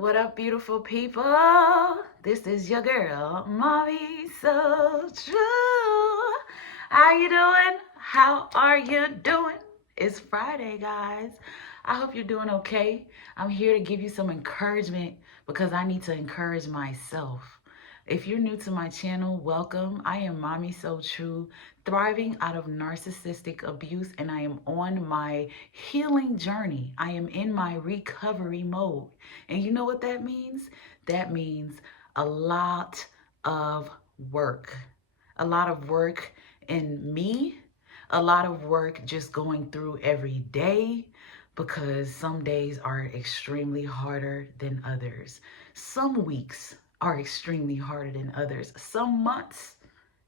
What up, beautiful people? This is your girl, Mommy So True. How you doing? How are you doing? It's Friday, guys. I hope you're doing okay. I'm here to give you some encouragement because I need to encourage myself. If you're new to my channel, welcome. I am Mommy So True, thriving out of narcissistic abuse, and I am on my healing journey. I am in my recovery mode. And you know what that means? That means a lot of work. A lot of work in me, a lot of work just going through every day, because some days are extremely harder than others. Some weeks are extremely harder than others. Some months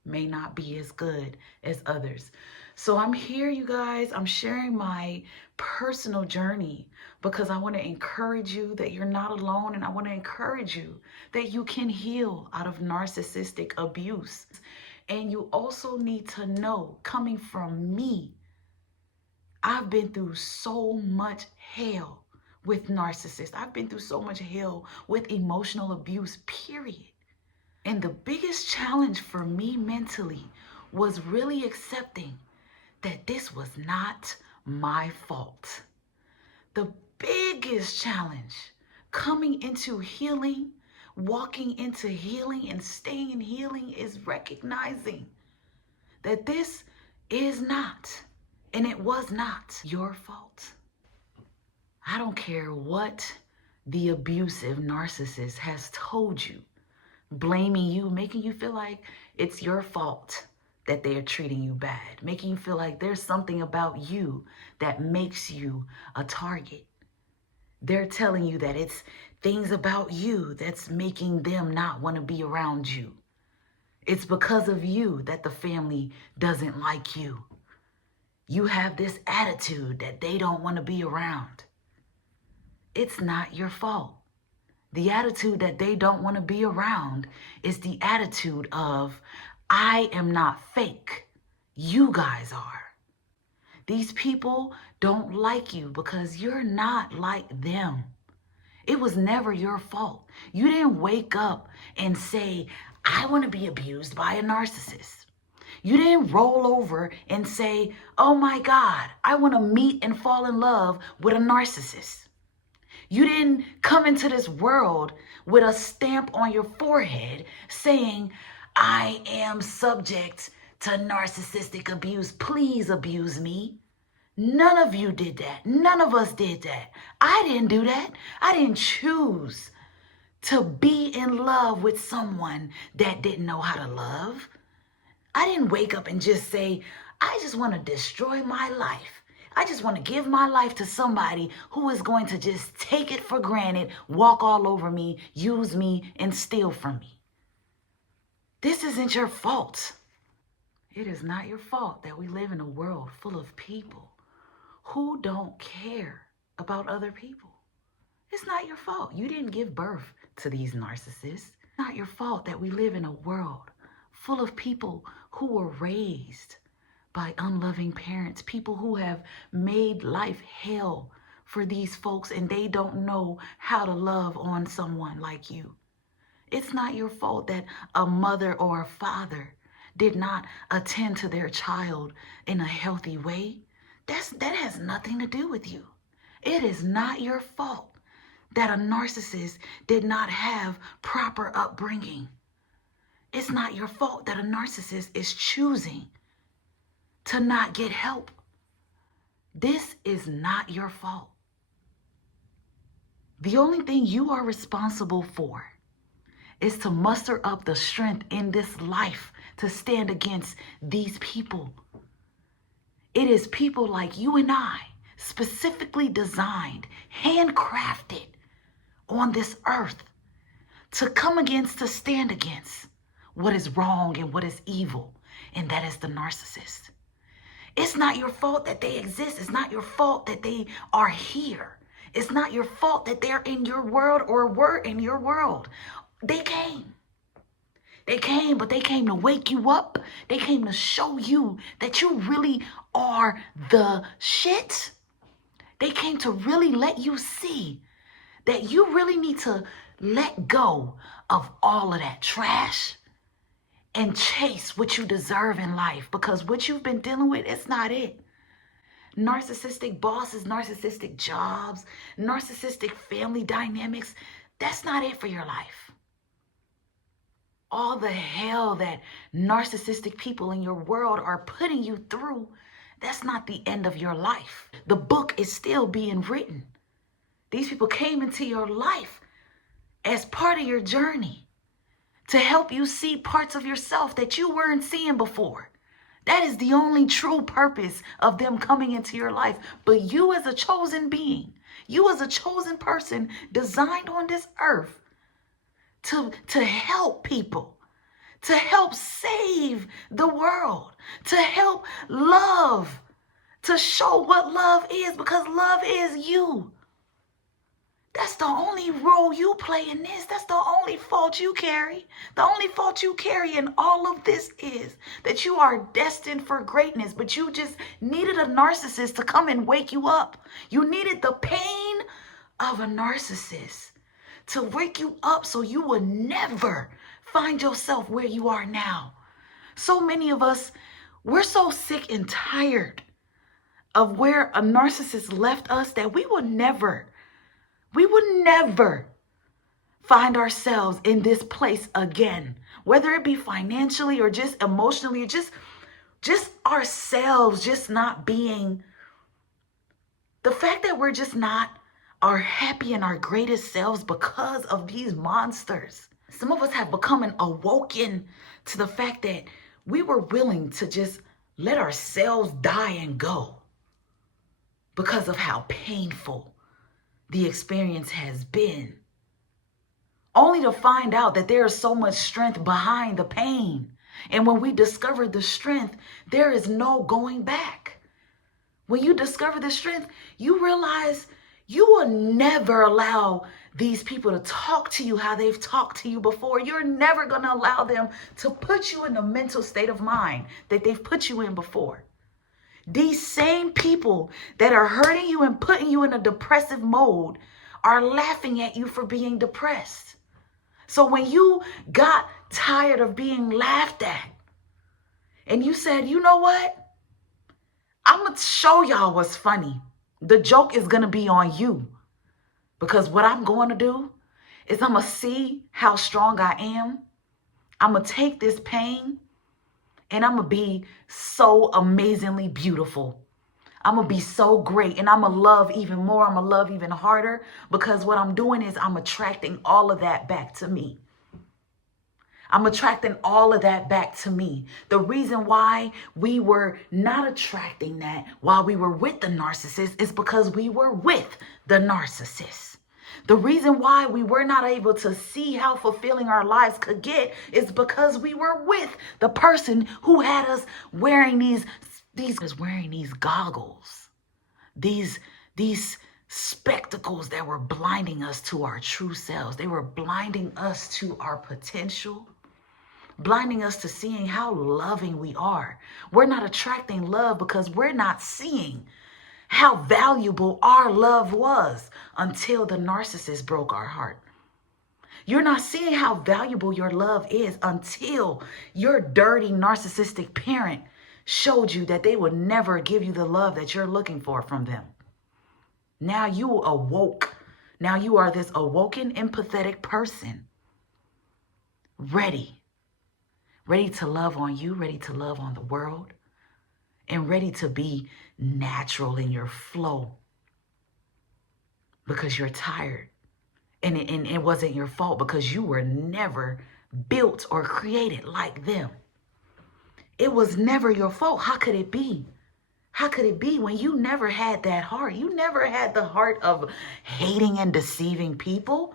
may not be as good as others. So I'm here, you guys. I'm sharing my personal journey because I want to encourage you that you're not alone, and I want to encourage you that you can heal out of narcissistic abuse. And you also need to know, coming from me, I've been through so much hell with narcissists. I've been through so much hell with emotional abuse, period. And the biggest challenge for me mentally was really accepting that this was not my fault. The biggest challenge coming into healing, walking into healing, and staying in healing is recognizing that this is not, and it was not, your fault. I don't care what the abusive narcissist has told you, blaming you, making you feel like it's your fault that they are treating you bad, making you feel like there's something about you that makes you a target. They're telling you that it's things about you that's making them not want to be around you. It's because of you that the family doesn't like you. You have this attitude that they don't want to be around. It's not your fault. The attitude that they don't want to be around is the attitude of, I am not fake. You guys are. These people don't like you because you're not like them. It was never your fault. You didn't wake up and say, I want to be abused by a narcissist. You didn't roll over and say, oh my God, I want to meet and fall in love with a narcissist. You didn't come into this world with a stamp on your forehead saying, I am subject to narcissistic abuse. Please abuse me. None of you did that. None of us did that. I didn't do that. I didn't choose to be in love with someone that didn't know how to love. I didn't wake up and just say, I just want to destroy my life. I just want to give my life to somebody who is going to just take it for granted, walk all over me, use me, and steal from me. This isn't your fault. It is not your fault that we live in a world full of people who don't care about other people. It's not your fault. You didn't give birth to these narcissists. It's not your fault that we live in a world full of people who were raised by unloving parents, people who have made life hell for these folks, and they don't know how to love on someone like you. It's not your fault that a mother or a father did not attend to their child in a healthy way. That has nothing to do with you. It is not your fault that a narcissist did not have proper upbringing. It's not your fault that a narcissist is choosing to not get help. This is not your fault. The only thing you are responsible for is to muster up the strength in this life to stand against these people. It is people like you and I, specifically designed, handcrafted on this earth to come against, to stand against what is wrong and what is evil, and that is the narcissist. It's not your fault that they exist. It's not your fault that they are here. It's not your fault that they're in your world or were in your world. They came. They came, but they came to wake you up. They came to show you that you really are the shit. They came to really let you see that you really need to let go of all of that trash and chase what you deserve in life, because what you've been dealing with, it's not it. Narcissistic bosses, narcissistic jobs, narcissistic family dynamics, that's not it for your life. All the hell that narcissistic people in your world are putting you through, that's not the end of your life. The book is still being written. These people came into your life as part of your journey to help you see parts of yourself that you weren't seeing before. That is the only true purpose of them coming into your life. But you as a chosen being, you as a chosen person designed on this earth to help people, to help save the world, to help love, to show what love is, because love is you. That's the only role you play in this. That's the only fault you carry. The only fault you carry in all of this is that you are destined for greatness, but you just needed a narcissist to come and wake you up. You needed the pain of a narcissist to wake you up so you would never find yourself where you are now. So many of us, we're so sick and tired of where a narcissist left us that we would never find ourselves in this place again, whether it be financially or just emotionally, just ourselves, just not being, the fact that we're just not our happy and our greatest selves because of these monsters. Some of us have become awoken to the fact that we were willing to just let ourselves die and go because of how painful the experience has been, only to find out that there is so much strength behind the pain. And when we discover the strength, there is no going back. When you discover the strength, you realize you will never allow these people to talk to you how they've talked to you before. You're never going to allow them to put you in the mental state of mind that they've put you in before. These same people that are hurting you and putting you in a depressive mode are laughing at you for being depressed. So when you got tired of being laughed at and you said, you know what? I'm going to show y'all what's funny. The joke is going to be on you, because what I'm going to do is I'm going to see how strong I am. I'm going to take this pain and I'm going to be so amazingly beautiful. I'm going to be so great, and I'm going to love even more. I'm going to love even harder, because what I'm doing is I'm attracting all of that back to me. I'm attracting all of that back to me. The reason why we were not attracting that while we were with the narcissist is because we were with the narcissist. The reason why we were not able to see how fulfilling our lives could get is because we were with the person who had us wearing these goggles, these spectacles that were blinding us to our true selves. They were blinding us to our potential, blinding us to seeing how loving we are. We're not attracting love because we're not seeing how valuable our love was until the narcissist broke our heart. You're not seeing how valuable your love is until your dirty narcissistic parent showed you that they would never give you the love that you're looking for from them. Now you awoke. Now you are this awoken, empathetic person, ready to love on you, ready to love on the world, and ready to be natural in your flow, because you're tired. And it wasn't your fault, because you were never built or created like them. It was never your fault. How could it be? How could it be when you never had that heart? You never had the heart of hating and deceiving people.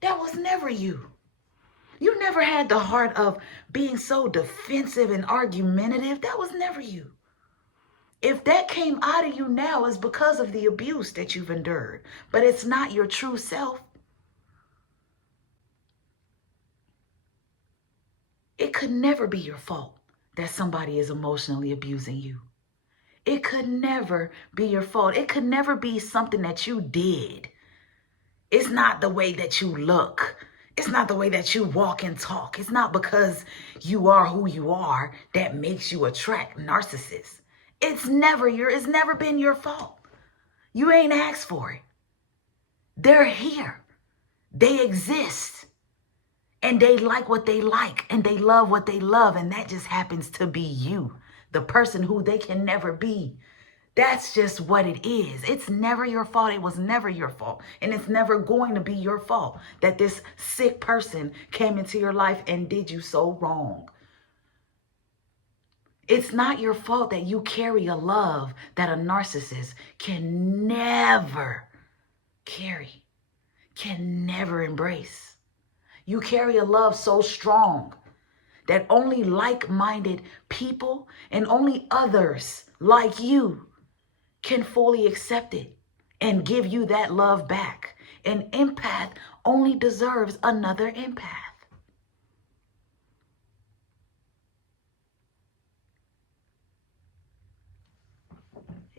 That was never you. You never had the heart of being so defensive and argumentative. That was never you. If that came out of you now, it's because of the abuse that you've endured, but it's not your true self. It could never be your fault that somebody is emotionally abusing you. It could never be your fault. It could never be something that you did It's not the way that you look. It's not the way that you walk and talk. It's not because you are who you are that makes you attract narcissists. It's never been your fault. You ain't asked for it. They're here. They exist. And they like what they like. And they love what they love. And that just happens to be you. The person who they can never be. That's just what it is. It's never your fault. It was never your fault. And it's never going to be your fault that this sick person came into your life and did you so wrong. It's not your fault that you carry a love that a narcissist can never carry, can never embrace. You carry a love so strong that only like-minded people and only others like you can fully accept it and give you that love back. An empath only deserves another empath.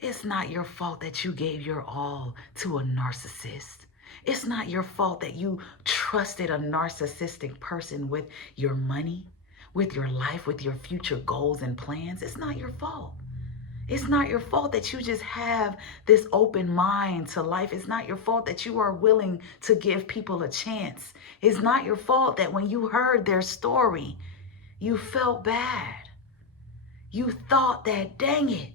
It's not your fault that you gave your all to a narcissist. It's not your fault that you trusted a narcissistic person with your money, with your life, with your future goals and plans. It's not your fault. It's not your fault that you just have this open mind to life. It's not your fault that you are willing to give people a chance. It's not your fault that when you heard their story, you felt bad. You thought that, dang it,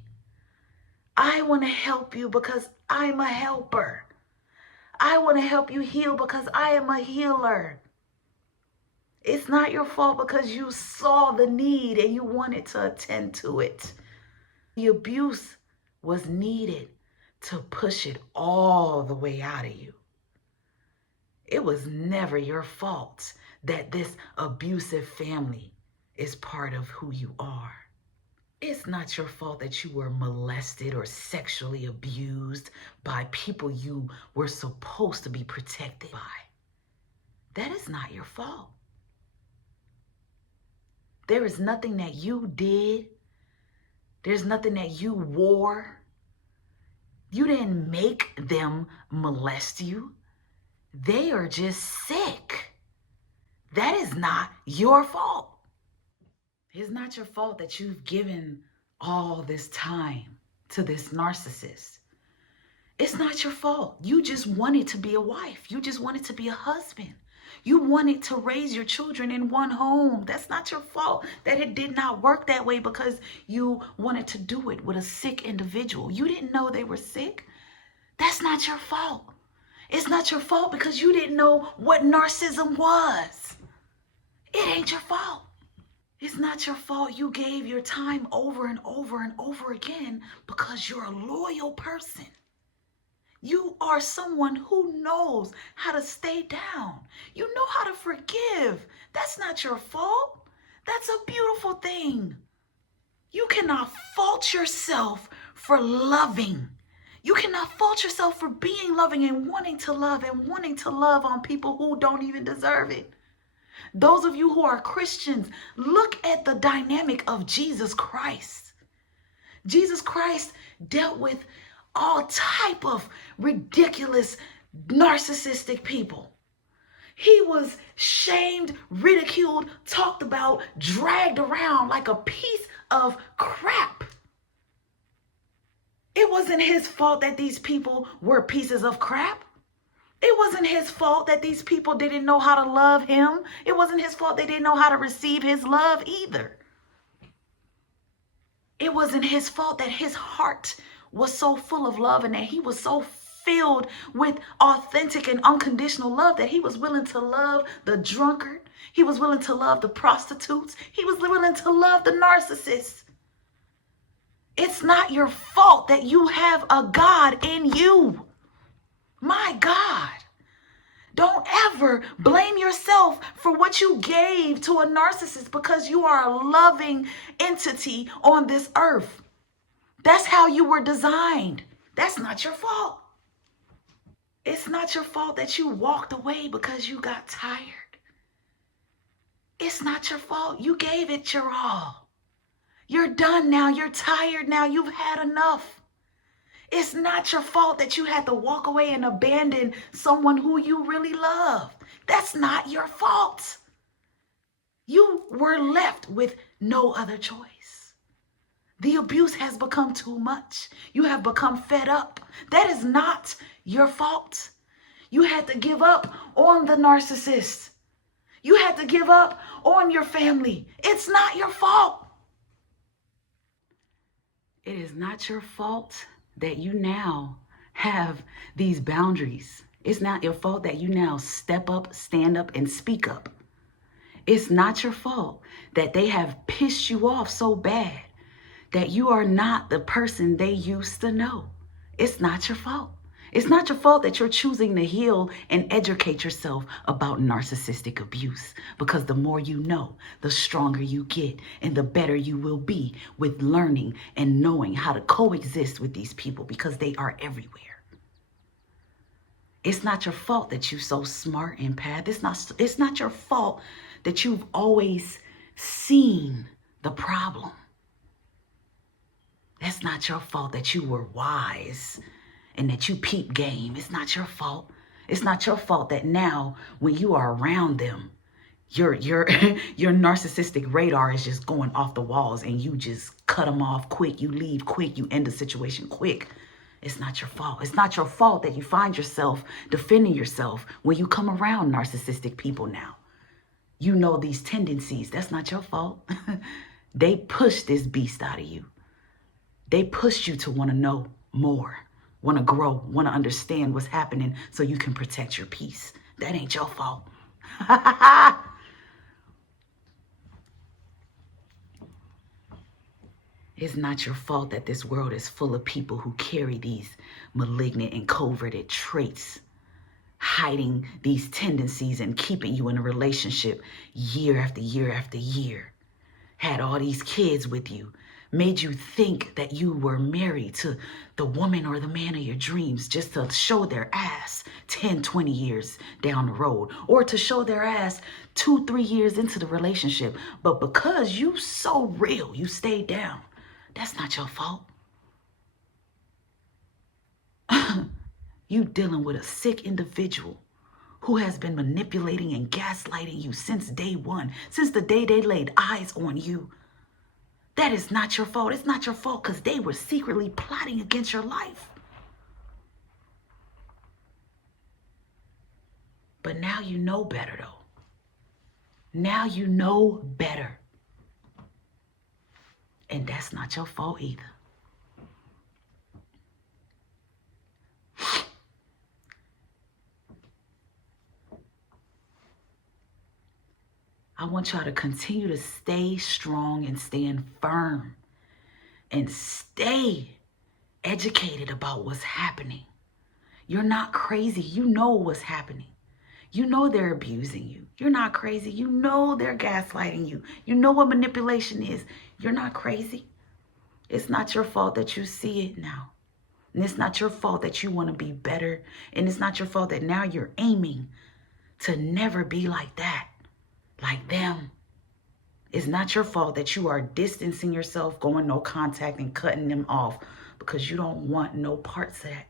I want to help you because I'm a helper. I want to help you heal because I am a healer. It's not your fault because you saw the need and you wanted to attend to it. The abuse was needed to push it all the way out of you. It was never your fault that this abusive family is part of who you are. It's not your fault that you were molested or sexually abused by people you were supposed to be protected by. That is not your fault. There is nothing that you did. There's nothing that you wore. You didn't make them molest you. They are just sick. That is not your fault. It's not your fault that you've given all this time to this narcissist. It's not your fault. You just wanted to be a wife. You just wanted to be a husband. You wanted to raise your children in one home. That's not your fault that it did not work that way because you wanted to do it with a sick individual. You didn't know they were sick. That's not your fault. It's not your fault because you didn't know what narcissism was. It ain't your fault. It's not your fault you gave your time over and over and over again because you're a loyal person. You are someone who knows how to stay down. You know how to forgive. That's not your fault. That's a beautiful thing. You cannot fault yourself for loving. You cannot fault yourself for being loving and wanting to love on people who don't even deserve it. Those of you who are Christians, look at the dynamic of Jesus Christ. Jesus Christ dealt with all type of ridiculous, narcissistic people. He was shamed, ridiculed, talked about, dragged around like a piece of crap. It wasn't his fault that these people were pieces of crap. It wasn't his fault that these people didn't know how to love him. It wasn't his fault they didn't know how to receive his love either. It wasn't his fault that his heart was so full of love and that he was so filled with authentic and unconditional love that he was willing to love the drunkard. He was willing to love the prostitutes. He was willing to love the narcissists. It's not your fault that you have a God in you. My God. Don't ever blame yourself for what you gave to a narcissist because you are a loving entity on this earth. That's how you were designed. That's not your fault. It's not your fault that you walked away because you got tired. It's not your fault. You gave it your all. You're done now. You're tired now. You've had enough. It's not your fault that you had to walk away and abandon someone who you really love. That's not your fault. You were left with no other choice. The abuse has become too much. You have become fed up. That is not your fault. You had to give up on the narcissist. You had to give up on your family. It's not your fault. It is not your fault that you now have these boundaries. It's not your fault that you now step up, stand up, and speak up. It's not your fault that they have pissed you off so bad that you are not the person they used to know. It's not your fault. It's not your fault that you're choosing to heal and educate yourself about narcissistic abuse, because the more you know, the stronger you get and the better you will be with learning and knowing how to coexist with these people, because they are everywhere. It's not your fault that you're so smart and path. It's not your fault that you've always seen the problem. That's not your fault that you were wise and that you peep game. It's not your fault. It's not your fault that now when you are around them, your narcissistic radar is just going off the walls and you just cut them off quick. You leave quick. You end the situation quick. It's not your fault. It's not your fault that you find yourself defending yourself when you come around narcissistic people now. You know these tendencies. That's not your fault. They pushed this beast out of you. They pushed you to want to know more, want to grow, want to understand what's happening so you can protect your peace. That ain't your fault. It's not your fault that this world is full of people who carry these malignant and coveted traits, hiding these tendencies and keeping you in a relationship year after year after year. Had all these kids with you, made you think that you were married to the woman or the man of your dreams just to show their ass 10, 20 years down the road, or to show their ass 2, 3 years into the relationship. But because you so real, you stayed down. That's not your fault. You dealing with a sick individual who has been manipulating and gaslighting you since day one, since the day they laid eyes on you. That is not your fault. It's not your fault because they were secretly plotting against your life. But now you know better, though. Now you know better. And that's not your fault either. I want y'all to continue to stay strong and stand firm and stay educated about what's happening. You're not crazy. You know what's happening. You know they're abusing you. You're not crazy. You know they're gaslighting you. You know what manipulation is. You're not crazy. It's not your fault that you see it now. And it's not your fault that you want to be better. And it's not your fault that now you're aiming to never be like that, like them. It's not your fault that you are distancing yourself, going no contact and cutting them off because you don't want no parts of that.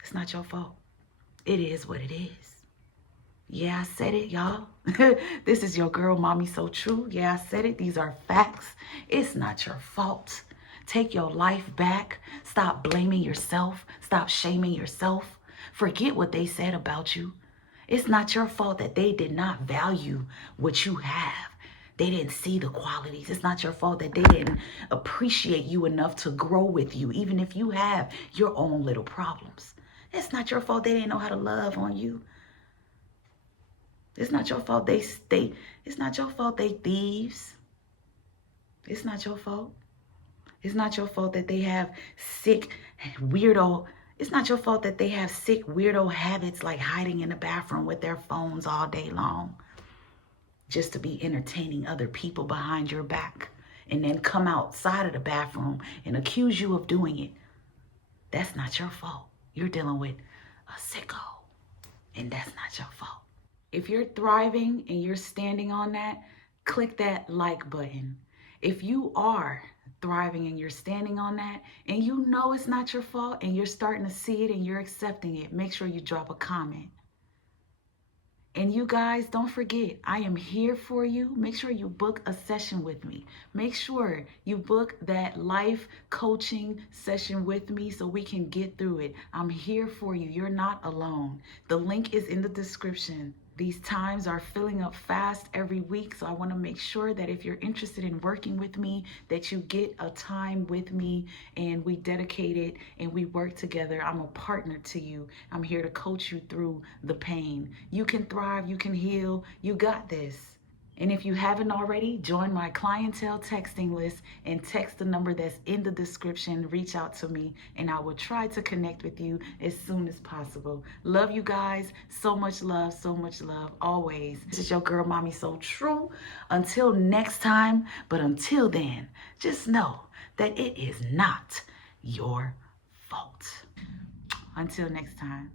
It's not your fault. It is what it is. Yeah, I said it, y'all. This is your girl, Mommy So True. Yeah, I said it. These are facts. It's not your fault. Take your life back. Stop blaming yourself. Stop shaming yourself. Forget what they said about you. It's not your fault that they did not value what you have. They didn't see the qualities. It's not your fault that they didn't appreciate you enough to grow with you, even if you have your own little problems. It's not your fault they didn't know how to love on you. It's not your fault it's not your fault they thieves. It's not your fault. It's not your fault that they have sick, weirdo. It's not your fault that they have sick, weirdo habits like hiding in the bathroom with their phones all day long just to be entertaining other people behind your back and then come outside of the bathroom and accuse you of doing it. That's not your fault. You're dealing with a sicko, and that's not your fault. If you're thriving and you're standing on that, click that like button. If you are thriving and you're standing on that, and you know it's not your fault, and you're starting to see it and you're accepting it, make sure you drop a comment. And you guys, don't forget, I am here for you. Make sure you book a session with me. Make sure you book that life coaching session with me so we can get through it. I'm here for you. You're not alone. The link is in the description. These times are filling up fast every week, so I want to make sure that if you're interested in working with me, that you get a time with me and we dedicate it and we work together. I'm a partner to you. I'm here to coach you through the pain. You can thrive, you can heal, you got this. And if you haven't already, join my clientele texting list and text the number that's in the description. Reach out to me and I will try to connect with you as soon as possible. Love you guys. So much love always. This is your girl, Mommy So True. Until next time, but until then, just know that it is not your fault. Until next time.